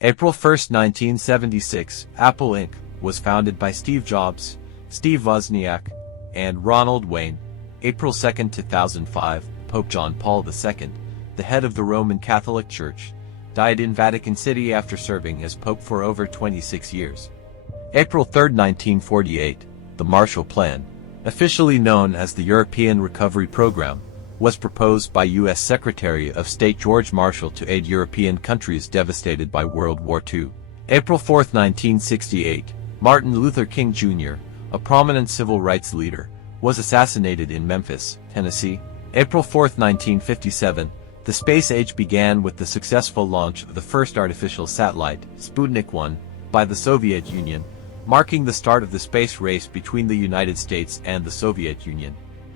April 1, 1976, Apple Inc. was founded by Steve Jobs, Steve Wozniak, and Ronald Wayne. April 2, 2005, Pope John Paul II, the head of the Roman Catholic Church, died in Vatican City after serving as Pope for over 26 years. April 3, 1948, the Marshall Plan, officially known as the European Recovery Program, was proposed by U.S. Secretary of State George Marshall to aid European countries devastated by World War II. April 4, 1968, Martin Luther King Jr., a prominent civil rights leader, was assassinated in Memphis, Tennessee. April 4, 1957, the space age began with the successful launch of the first artificial satellite, Sputnik 1, by the Soviet Union, marking the start of the space race between the United States and the Soviet Union.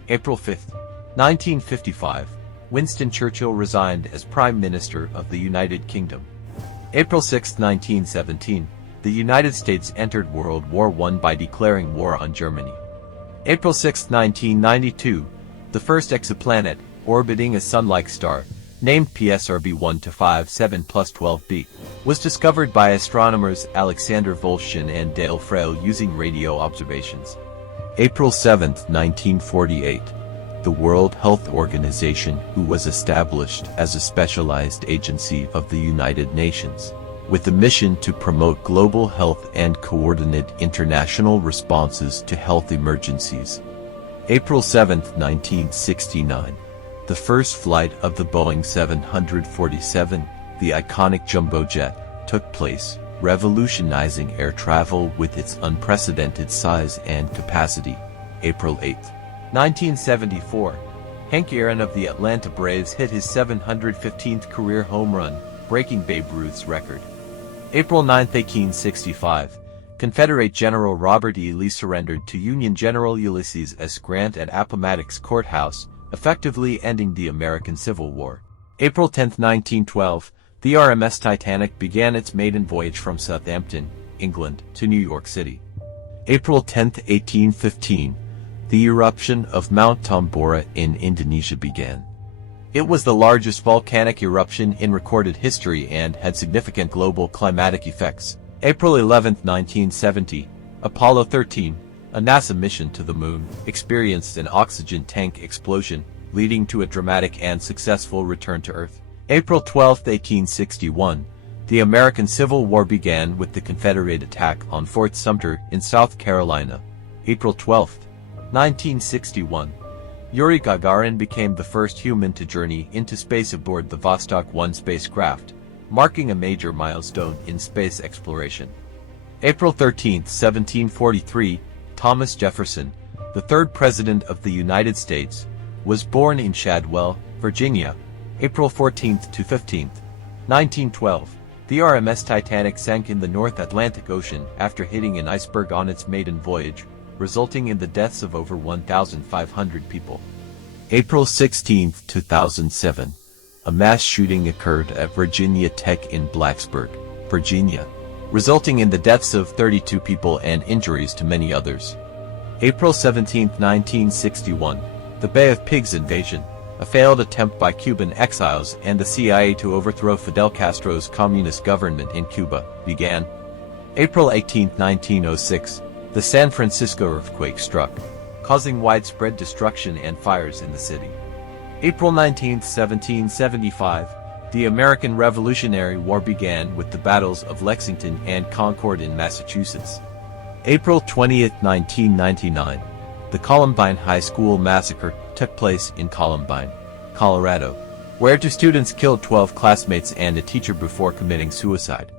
April 5, 1955, Winston Churchill resigned as Prime Minister of the United Kingdom. April 6, 1917, the United States entered World War I by declaring war on Germany. April 6, 1992, the first exoplanet, orbiting a Sun-like star, named PSRB 1257+12b, was discovered by astronomers Alexander Volshin and Dale Frail using radio observations. April 7, 1948, the World Health Organization, who was established as a specialized agency of the United Nations, with a mission to promote global health and coordinate international responses to health emergencies. April 7, 1969, the first flight of the Boeing 747, the iconic jumbo jet, took place, revolutionizing air travel with its unprecedented size and capacity. April 8, 1974, Hank Aaron of the Atlanta Braves hit his 715th career home run, breaking Babe Ruth's record. April 9, 1865, Confederate General Robert E. Lee surrendered to Union General Ulysses S. Grant at Appomattox Courthouse, effectively ending the American Civil War. April 10, 1912, the RMS Titanic began its maiden voyage from Southampton, England, to New York City. April 10, 1815, the eruption of Mount Tambora in Indonesia began. It was the largest volcanic eruption in recorded history and had significant global climatic effects. April 11, 1970, Apollo 13, a NASA mission to the Moon, experienced an oxygen tank explosion, leading to a dramatic and successful return to Earth. April 12, 1861, the American Civil War began with the Confederate attack on Fort Sumter in South Carolina. April 12, 1961, Yuri Gagarin became the first human to journey into space aboard the Vostok 1 spacecraft, marking a major milestone in space exploration. April 13, 1743, Thomas Jefferson, the third President of the United States, was born in Shadwell, Virginia. April 14 to 15, 1912, the RMS Titanic sank in the North Atlantic Ocean after hitting an iceberg on its maiden voyage, resulting in the deaths of over 1,500 people. April 16, 2007, a mass shooting occurred at Virginia Tech in Blacksburg, Virginia, resulting in the deaths of 32 people and injuries to many others. April 17, 1961, the Bay of Pigs invasion, a failed attempt by Cuban exiles and the CIA to overthrow Fidel Castro's communist government in Cuba, began. April 18, 1906, the San Francisco earthquake struck, causing widespread destruction and fires in the city. April 19, 1775, the American Revolutionary War began with the battles of Lexington and Concord in Massachusetts. April 20, 1999, the Columbine High School massacre took place in Columbine, Colorado, where 2 students killed 12 classmates and a teacher before committing suicide.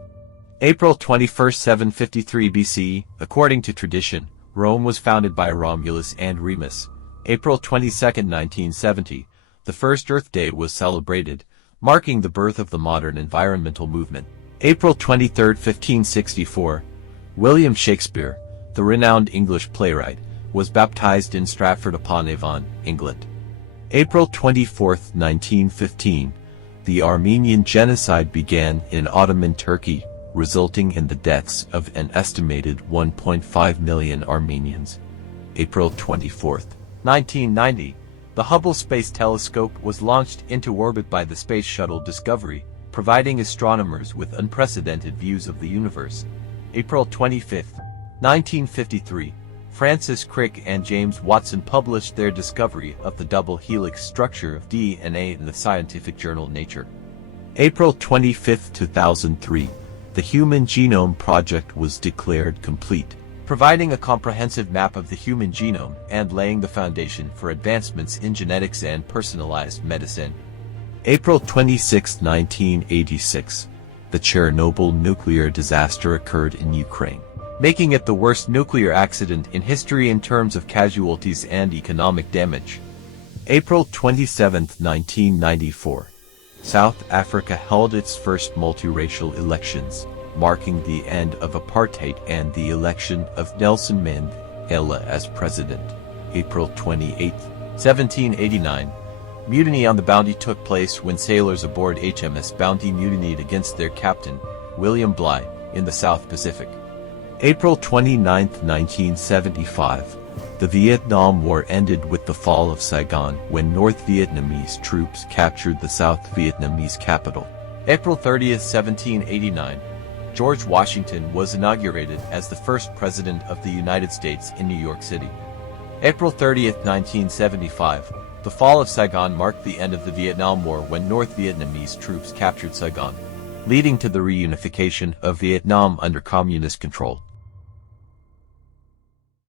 April 21, 753 BC, according to tradition, Rome was founded by Romulus and Remus. April 22, 1970, the first Earth Day was celebrated, marking the birth of the modern environmental movement. April 23, 1564, William Shakespeare, the renowned English playwright, was baptized in Stratford-upon-Avon, England. April 24, 1915, the Armenian genocide began in Ottoman Turkey, resulting in the deaths of an estimated 1.5 million Armenians. April 24, 1990, the Hubble Space Telescope was launched into orbit by the Space Shuttle Discovery, providing astronomers with unprecedented views of the universe. April 25, 1953, Francis Crick and James Watson published their discovery of the double helix structure of DNA in the scientific journal Nature. April 25, 2003, the Human Genome Project was declared complete, providing a comprehensive map of the human genome and laying the foundation for advancements in genetics and personalized medicine. April 26, 1986, the Chernobyl nuclear disaster occurred in Ukraine, making it the worst nuclear accident in history in terms of casualties and economic damage. April 27, 1994, South Africa held its first multiracial elections, marking the end of apartheid and the election of Nelson Mandela as president. April 28, 1789, mutiny on the Bounty took place when sailors aboard HMS Bounty mutinied against their captain, William Bligh, in the South Pacific. April 29, 1975, the Vietnam War ended with the fall of Saigon when North Vietnamese troops captured the South Vietnamese capital. April 30, 1789, George Washington was inaugurated as the first president of the United States in New York City. April 30, 1975, the fall of Saigon marked the end of the Vietnam War when North Vietnamese troops captured Saigon, leading to the reunification of Vietnam under communist control.